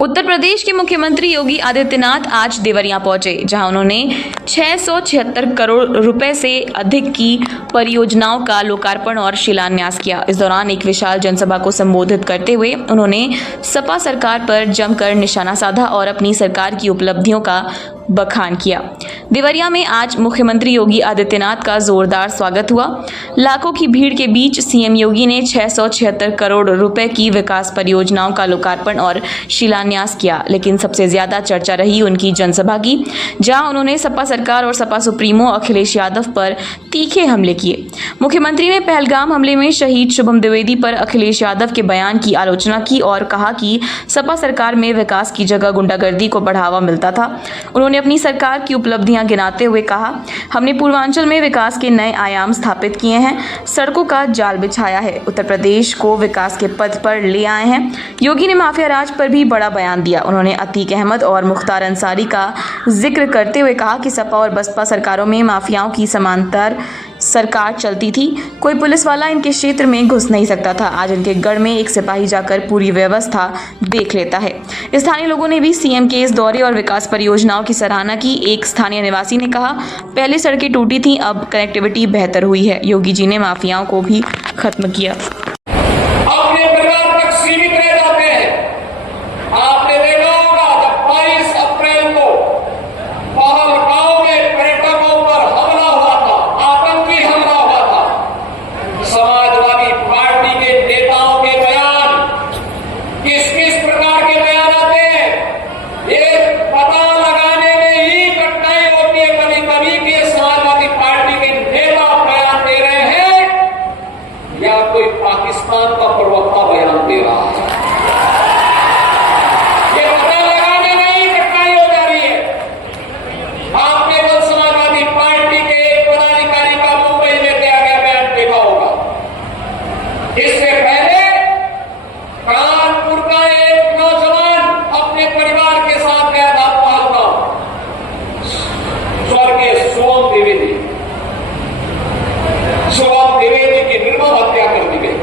उत्तर प्रदेश के मुख्यमंत्री योगी आदित्यनाथ आज देवरिया पहुंचे, जहां उन्होंने 676 करोड़ रुपए से अधिक की परियोजनाओं का लोकार्पण और शिलान्यास किया। इस दौरान एक विशाल जनसभा को संबोधित करते हुए उन्होंने सपा सरकार पर जमकर निशाना साधा और अपनी सरकार की उपलब्धियों का बखान किया। देवरिया में आज मुख्यमंत्री योगी आदित्यनाथ का जोरदार स्वागत हुआ। लाखों की भीड़ के बीच सीएम योगी ने 676 करोड़ रुपए की विकास परियोजनाओं का लोकार्पण और शिलान्यास किया, लेकिन सबसे ज्यादा चर्चा रही उनकी जनसभा की, जहां उन्होंने सपा सरकार और सपा सुप्रीमो अखिलेश यादव पर तीखे हमले किए। मुख्यमंत्री ने पहलगाम हमले में शहीद शुभम द्विवेदी पर अखिलेश यादव के बयान की आलोचना की और कहा कि सपा सरकार में विकास की जगह गुंडागर्दी को बढ़ावा मिलता था। उन्होंने अपनी सरकार की उपलब्धियां गिनाते हुए कहा, हमने पूर्वांचल में विकास के नए आयाम स्थापित किए हैं, सड़कों का जाल बिछाया है, उत्तर प्रदेश को विकास के पथ पर ले आए हैं। योगी ने माफिया राज पर भी बड़ा बयान दिया। उन्होंने अतीक अहमद और मुख्तार अंसारी का जिक्र करते हुए कहा कि सपा और बसपा सरकारों में माफियाओं की समांतर सरकार चलती थी, कोई पुलिस वाला इनके क्षेत्र में घुस नहीं सकता था। आज इनके गढ़ में एक सिपाही जाकर पूरी व्यवस्था देख लेता है। स्थानीय लोगों ने भी सीएम के इस दौरे और विकास परियोजनाओं की सराहना की। एक स्थानीय निवासी ने कहा, पहले सड़कें टूटी थीं, अब कनेक्टिविटी बेहतर हुई है। योगी जी ने माफियाओं को भी खत्म किया। अपने परिवार तक सीमित रह जाते हैं। आपने देखा होगा जब 22 अप्रैल को पहलगाम में पर्यटकों पर हमला हुआ था, आतंकी हमला हुआ था, समाजवादी पार्टी के नेताओं के बयान किस किस प्रकार के बयान आते हैं, ये पता लगाने में ही कठिनाई होती है कभी कभी कि समाजवादी पार्टी के नेता बयान दे रहे हैं या कोई पाकिस्तान का प्रवक्ता बयान दे रहा है। ये पता लगाने में ही कठिनाई हो जा रही है। आपने कल समाजवादी पार्टी के एक पदाधिकारी का मुंबई में दिया गया बयान देखा होगा। इससे पहले कानपुर का एक नौजवान अपने परिवार के साथ गया था पहलगाम, स्वर्गीय शुभम द्विवेदी की निर्मम हत्या कर दी गई।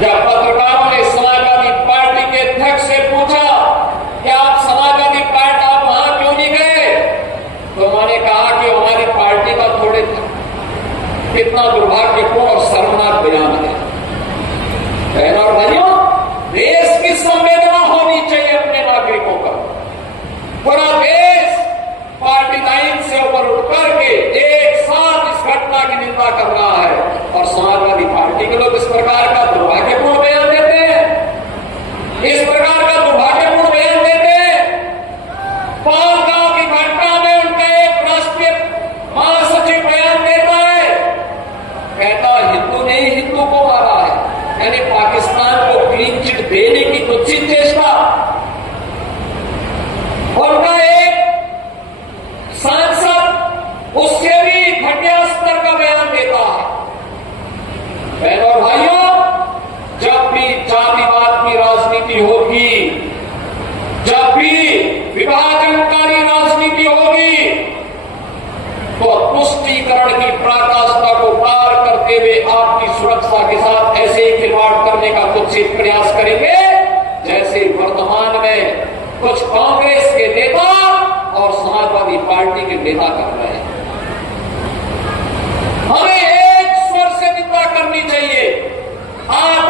जब पत्रकारों ने समाजवादी पार्टी के अध्यक्ष से पूछा कि आप समाजवादी पार्टी आप वहां क्यों नहीं गए, तो उन्होंने कहा कि हमारी पार्टी का थोड़े कितना दुर्भाग्यपूर्ण और शर्मनाक बयान है। बहनों और भाइयों, देश की संवेदना होनी चाहिए अपने नागरिकों का। पूरा देश पार्टी लाइन से ऊपर उठ करके एक साथ इस घटना की निंदा कर रहा है और समाजवादी पार्टी के लोग इस प्रकार का दुर्भाग्यपूर्ण बयान देते हैं, इस प्रकार का दुर्भाग्यपूर्ण बयान देते हैं। पहलगाम की घटना में उनका एक राष्ट्रीय महासचिव बयान देता है, कहता हिंदू ने ही हिंदू को मारा है, यानी पाकिस्तान को क्लीन चिट देने की कुछ चेष्टा। उनका एक सांसद उससे भी घटिया स्तर का बयान देता है। बहनों और भाइयों, जब भी जातिवाद की राजनीति होगी, जब भी विभाजनकारी राजनीति होगी, तो तुष्टीकरण की पराकाष्ठा को पार करते हुए आपकी सुरक्षा के साथ ऐसे ही खिलवाड़ करने का कुछ प्रयास करेंगे जैसे वर्तमान में कुछ कांग्रेस के नेता और समाजवादी पार्टी के नेता कर रहे हैं। हमें एक स्वर से निंदा करनी चाहिए। आज